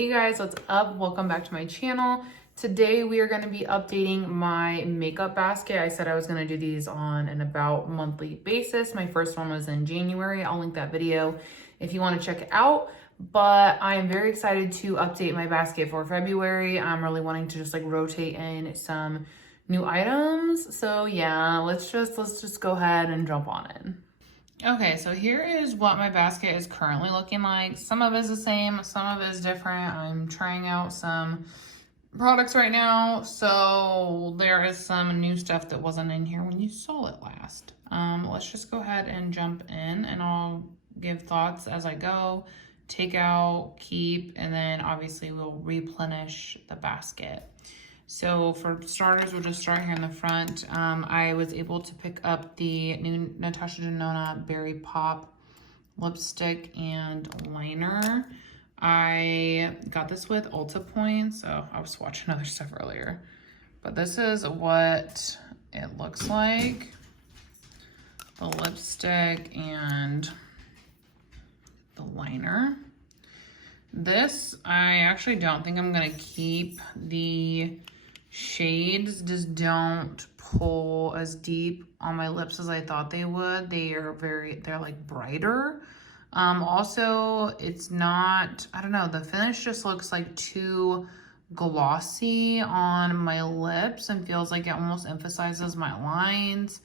Hey guys, what's up? Welcome back to my channel. Today we are going to be updating my makeup basket. I said I was going to do these on an about monthly basis. My first one was in January. I'll link that video if you want to check it out. But I'm very excited to update my basket for February. I'm really wanting to just like rotate in some new items. So yeah, let's just go ahead and jump on in. Okay, so here is what my basket is currently looking like. Some of it is the same, some of it is different. I'm trying out some products right now, so there is some new stuff that wasn't in here when you saw it last. Let's just go ahead and jump in and I'll give thoughts as I go, take out, keep, and then obviously we'll replenish the basket. So for starters, we'll just start here in the front. I was able to pick up the new Natasha Denona Berry Pop lipstick and liner. I got this with Ulta points. So I was watching other stuff earlier. But this is what it looks like. The lipstick and the liner. This, I actually don't think I'm gonna keep. The shades just don't pull as deep on my lips as I thought they would. They're like brighter. Also, it's not, I don't know, the finish just looks like too glossy on my lips and feels like it almost emphasizes my lines.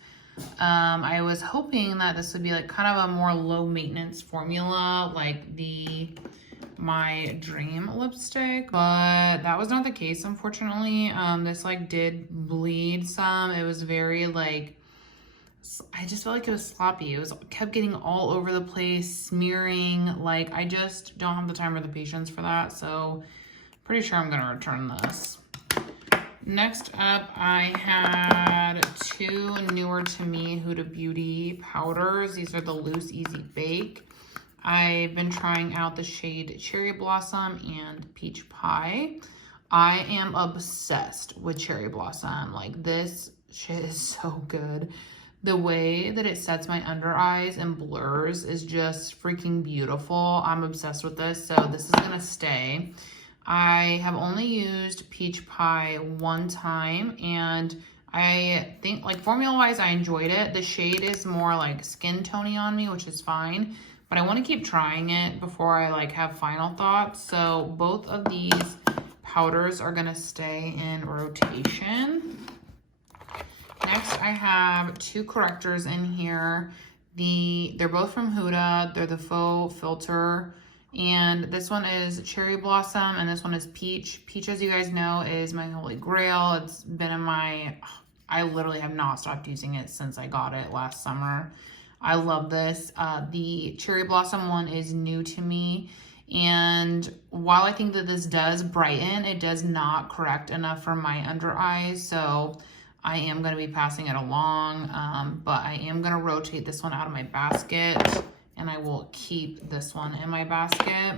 I was hoping that this would be like kind of a more low maintenance formula like my dream lipstick, but that was not the case, unfortunately. This like did bleed some. It was very like, I just felt like it was sloppy. It was kept getting all over the place, smearing. Like, I just don't have the time or the patience for that, so pretty sure I'm gonna return this. Next up, I had two newer to me Huda Beauty powders. These are the Loose Easy Bake. I've been trying out the shade Cherry Blossom and Peach Pie. I am obsessed with Cherry Blossom. Like, this shit is so good. The way that it sets my under eyes and blurs is just freaking beautiful. I'm obsessed with this, so this is gonna stay. I have only used Peach Pie one time, and I think, like, formula-wise, I enjoyed it. The shade is more like skin tony on me, which is fine. But I want to keep trying it before I like have final thoughts. So both of these powders are going to stay in rotation. Next, I have two correctors in here. They're both from Huda. They're the faux filter. And this one is Cherry Blossom and this one is Peach. Peach, as you guys know, is my holy grail. It's been in I literally have not stopped using it since I got it last summer. I love this. The Cherry Blossom one is new to me. And while I think that this does brighten, it does not correct enough for my under eyes. So I am going to be passing it along. But I am going to rotate this one out of my basket. And I will keep this one in my basket.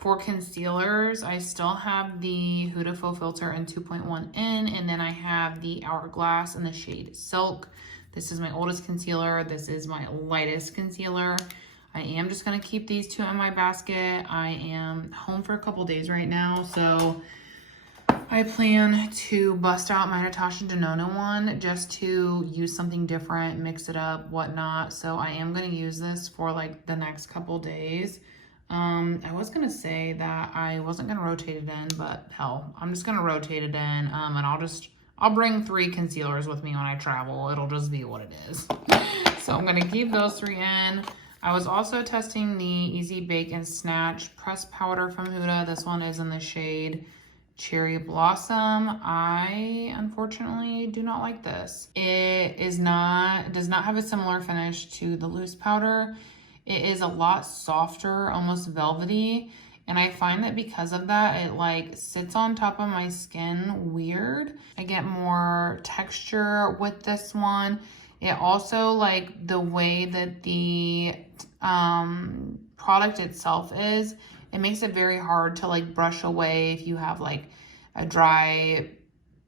For concealers, I still have the Huda Faux Filter in 2.1 in. And then I have the Hourglass in the shade Silk. This is my oldest concealer. This is my lightest concealer. I am just gonna keep these two in my basket. I am home for a couple days right now, so I plan to bust out my Natasha Denona one just to use something different, mix it up, whatnot. So I am gonna use this for like the next couple days. I was gonna say that I wasn't gonna rotate it in, but hell, I'm just gonna rotate it in, and I'll bring 3 concealers with me when I travel. It'll just be what it is. So I'm gonna keep those 3 in. I was also testing the Easy Bake and Snatch pressed powder from Huda. This one is in the shade Cherry Blossom. I unfortunately do not like this. It does not have a similar finish to the loose powder. It is a lot softer, almost velvety. And I find that because of that, it like sits on top of my skin weird. I get more texture with this one. It also, like, the way that the product itself is, it makes it very hard to like brush away if you have like a dry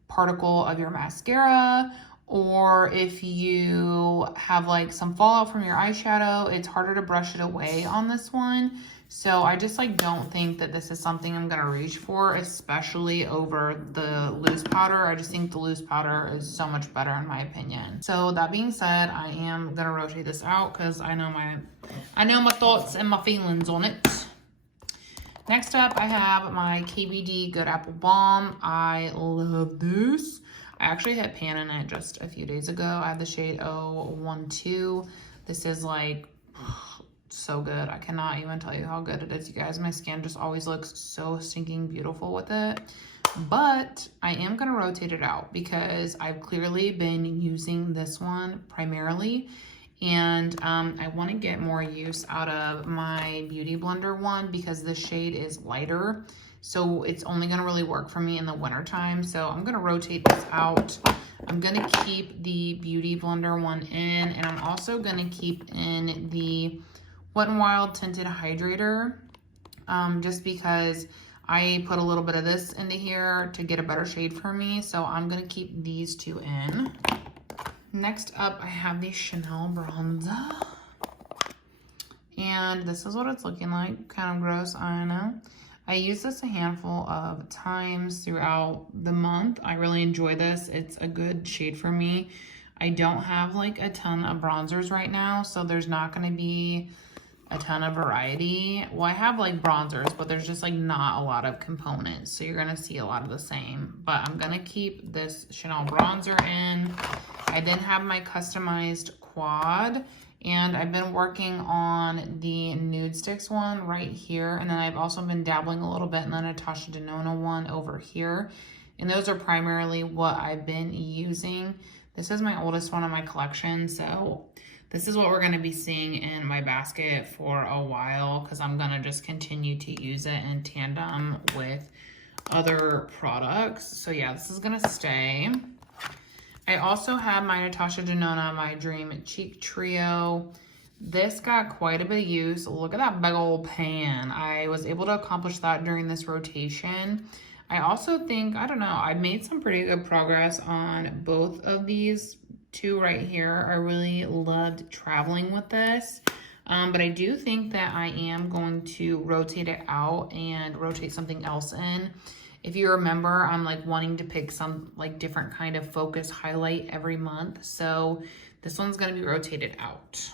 particle of your mascara, or if you have like some fallout from your eyeshadow. It's harder to brush it away on this one So I just like don't think that this is something I'm gonna reach for, especially over the loose powder. I just think the loose powder is so much better in my opinion. So that being said, I am gonna rotate this out because I know my thoughts and my feelings on it. Next up, I have my KBD Good Apple Balm. I love this. I actually hit pan in it just a few days ago. I have the shade 012. This is like so good. I cannot even tell you how good it is, you guys. My skin just always looks so stinking beautiful with it. But I am going to rotate it out because I've clearly been using this one primarily. And I want to get more use out of my Beauty Blender one because the shade is lighter. So it's only going to really work for me in the winter time. So I'm going to rotate this out. I'm going to keep the Beauty Blender one in. And I'm also going to keep in the Wet n Wild Tinted Hydrator. Just because I put a little bit of this into here to get a better shade for me. So I'm going to keep these two in. Next up, I have the Chanel bronzer. And this is what it's looking like. Kind of gross, I know. I use this a handful of times throughout the month. I really enjoy this. It's a good shade for me. I don't have like a ton of bronzers right now, so there's not going to be a ton of variety. Well, I have like bronzers, but there's just like not a lot of components. So you're going to see a lot of the same. But I'm going to keep this Chanel bronzer in. I then have my customized quad. And I've been working on the Nude Sticks one right here. And then I've also been dabbling a little bit in the Natasha Denona one over here. And those are primarily what I've been using. This is my oldest one in my collection. So this is what we're going to be seeing in my basket for a while because I'm going to just continue to use it in tandem with other products. So yeah, this is going to stay. I also have my Natasha Denona, my Dream Cheek Trio. This got quite a bit of use. Look at that big old pan. I was able to accomplish that during this rotation. I also think, I don't know, I made some pretty good progress on both of these two right here. I really loved traveling with this. But I do think that I am going to rotate it out and rotate something else in. If you remember, I'm like wanting to pick some like different kind of focus highlight every month. So this one's going to be rotated out.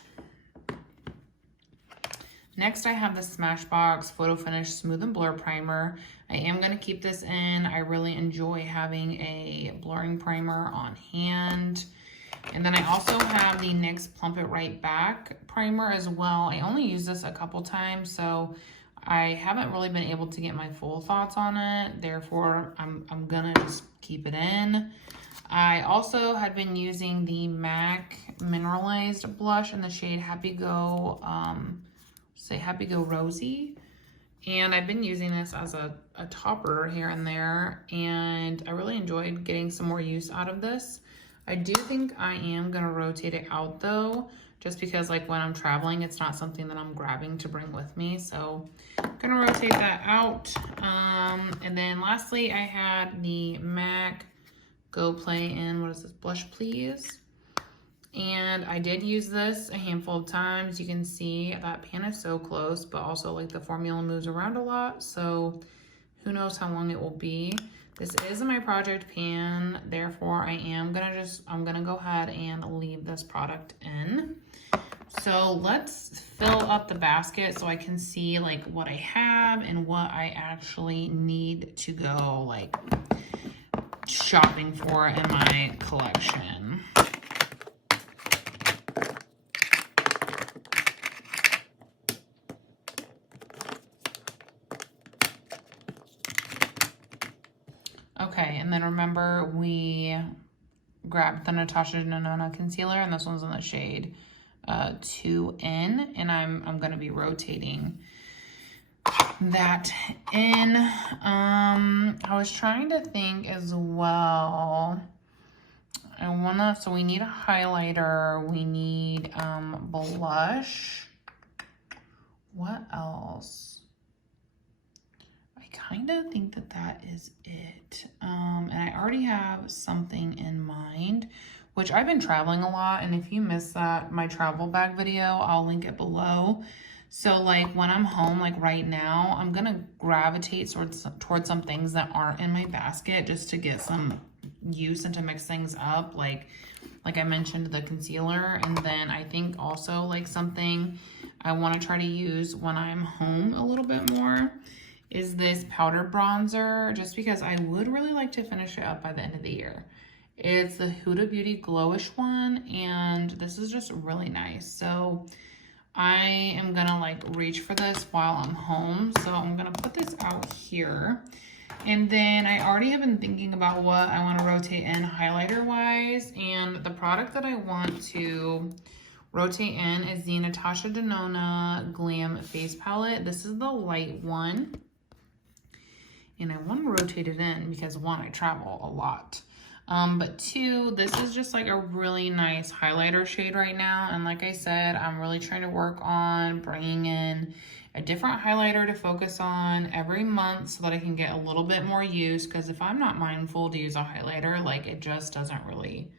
Next, I have the Smashbox Photo Finish Smooth and Blur Primer. I am going to keep this in. I really enjoy having a blurring primer on hand. And then I also have the NYX Plump It Right Back primer as well. I only use this a couple times, so I haven't really been able to get my full thoughts on it. Therefore, I'm gonna just keep it in. I also had been using the MAC Mineralized Blush in the shade Happy Go Rosy. And I've been using this as a topper here and there. And I really enjoyed getting some more use out of this. I do think I am gonna rotate it out though, just because like when I'm traveling, it's not something that I'm grabbing to bring with me. So I'm gonna rotate that out. And then lastly, I had the MAC Go Play in, what is this, Blush Please. And I did use this a handful of times. You can see that pan is so close, but also like the formula moves around a lot. So who knows how long it will be. This is my project pan, therefore I'm gonna go ahead and leave this product in. So let's fill up the basket so I can see like what I have and what I actually need to go like shopping for in my collection. Okay, and then remember we grabbed the Natasha Denona concealer, and this one's in the shade 2N, and I'm gonna be rotating that in. I was trying to think as well. So we need a highlighter, we need blush. What else? I kind of think that is it. And I already have something in mind, which I've been traveling a lot. And if you missed that, my travel bag video, I'll link it below. So like when I'm home, like right now, I'm gonna gravitate towards some things that aren't in my basket just to get some use and to mix things up. Like I mentioned, the concealer, and then I think also like something I want to try to use when I'm home a little bit more is this powder bronzer, just because I would really like to finish it up by the end of the year. It's the Huda Beauty Glowish one, and this is just really nice. So I am gonna like reach for this while I'm home. So I'm gonna put this out here. And then I already have been thinking about what I want to rotate in highlighter wise. And the product that I want to rotate in is the Natasha Denona Glam Face Palette. This is the light one. And I want to rotate it in because one, I travel a lot. But two, this is just like a really nice highlighter shade right now. And like I said, I'm really trying to work on bringing in a different highlighter to focus on every month so that I can get a little bit more use. Because if I'm not mindful to use a highlighter, like it just doesn't really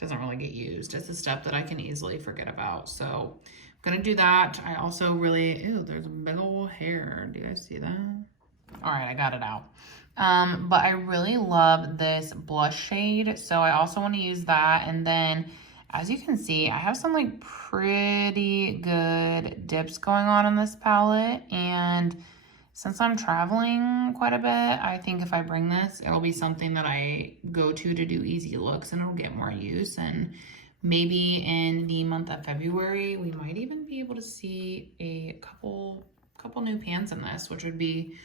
get used. It's a step that I can easily forget about. So I'm gonna do that. I also really, ew, there's a big old hair. Do you guys see that? All right, I got it out. But I really love this blush shade. So I also want to use that. And then as you can see, I have some like pretty good dips going on in this palette. And since I'm traveling quite a bit, I think if I bring this, it'll be something that I go to do easy looks, and it'll get more use. And maybe in the month of February, we might even be able to see a couple new pans in this, which would be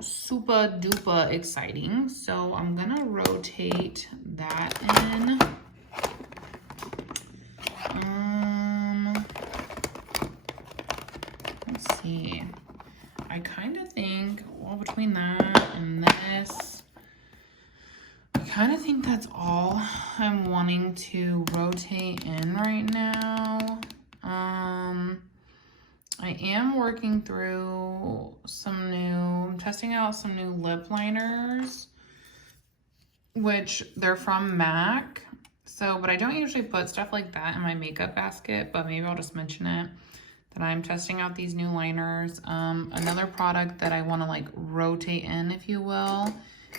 super duper exciting. So I'm gonna rotate that in. Let's see. I kind of think, well, between that and this, I kind of think that's all I'm wanting to rotate in right now. I am working through I'm testing out some new lip liners, which they're from MAC. So, but I don't usually put stuff like that in my makeup basket, but maybe I'll just mention it, that I'm testing out these new liners. Another product that I want to like rotate in, if you will,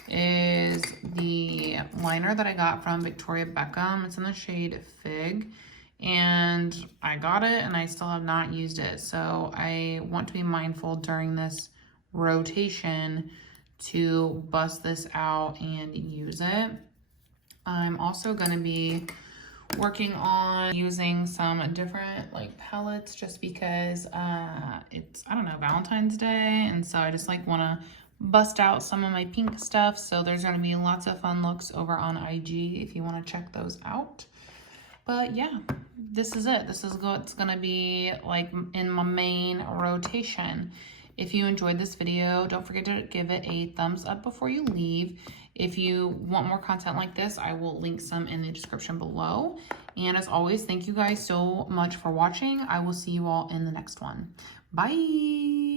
is the liner that I got from Victoria Beckham. It's in the shade Fig. And I got it and I still have not used it. So I want to be mindful during this rotation to bust this out and use it. I'm also going to be working on using some different like palettes just because it's, I don't know, Valentine's Day. And so I just like want to bust out some of my pink stuff. So there's going to be lots of fun looks over on IG if you want to check those out. But yeah, this is it. This is what's gonna be like in my main rotation. If you enjoyed this video, don't forget to give it a thumbs up before you leave. If you want more content like this, I will link some in the description below. And as always, thank you guys so much for watching. I will see you all in the next one. Bye.